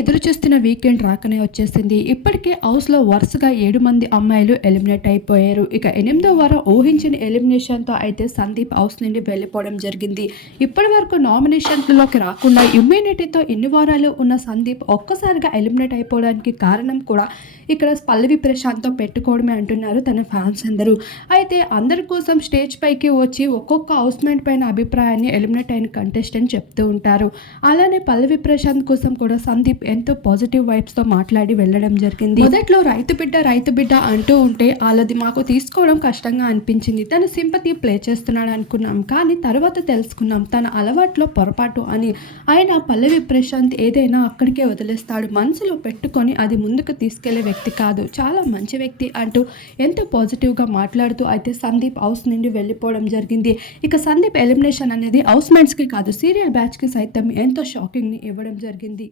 ఎదురు చూస్తున్న వీకెండ్ రాకనే వచ్చేసింది. ఇప్పటికే హౌస్లో వరుసగా ఏడు మంది అమ్మాయిలు ఎలిమినేట్ అయిపోయారు. ఇక ఎనిమిదో వారం ఊహించిన ఎలిమినేషన్తో అయితే సందీప్ హౌస్ నుండి వెళ్ళిపోవడం జరిగింది. ఇప్పటి వరకు నామినేషన్లోకి రాకుండా ఇమ్యూనిటీతో ఇన్ని వారాలు ఉన్న సందీప్ ఒక్కసారిగా ఎలిమినేట్ అయిపోవడానికి కారణం కూడా ఇక్కడ పల్లవి ప్రశాంత్తో పెట్టుకోవడమే అంటున్నారు తన ఫ్యాన్స్ అందరూ. అయితే అందరి కోసం స్టేజ్ పైకి వచ్చి ఒక్కొక్క హౌస్మేట్ పైన అభిప్రాయాన్ని ఎలిమినేట్ అయిన కంటెస్టెంట్ చెప్తూ ఉంటారు. అలానే పల్లవి ప్రశాంత్ కోసం కూడా సందీప్ ఎంతో పాజిటివ్ వైబ్స్తో మాట్లాడి వెళ్ళడం జరిగింది. మొదట్లో రైతు బిడ్డ రైతు బిడ్డ అంటూ ఉంటే వాళ్ళది మాకు తీసుకోవడం కష్టంగా అనిపించింది. తన సింపతి ప్లే చేస్తున్నాడు అనుకున్నాం. కానీ తర్వాత తెలుసుకున్నాం తన అలవాట్లో పొరపాటు అని. ఆయన పల్లవి ప్రశాంత్ ఏదైనా అక్కడికే వదిలేస్తాడు. మనసులో పెట్టుకొని అది ముందుకు తీసుకెళ్ళే వ్యక్తి కాదు. చాలా మంచి వ్యక్తి అంటూ ఎంతో పాజిటివ్గా మాట్లాడుతూ అయితే సందీప్ హౌస్ నుండి వెళ్ళిపోవడం జరిగింది. ఇక సందీప్ ఎలిమినేషన్ అనేది హౌస్ మేట్స్కి కాదు సీరియల్ బ్యాచ్కి సైతం ఎంతో షాకింగ్ని ఇవ్వడం జరిగింది.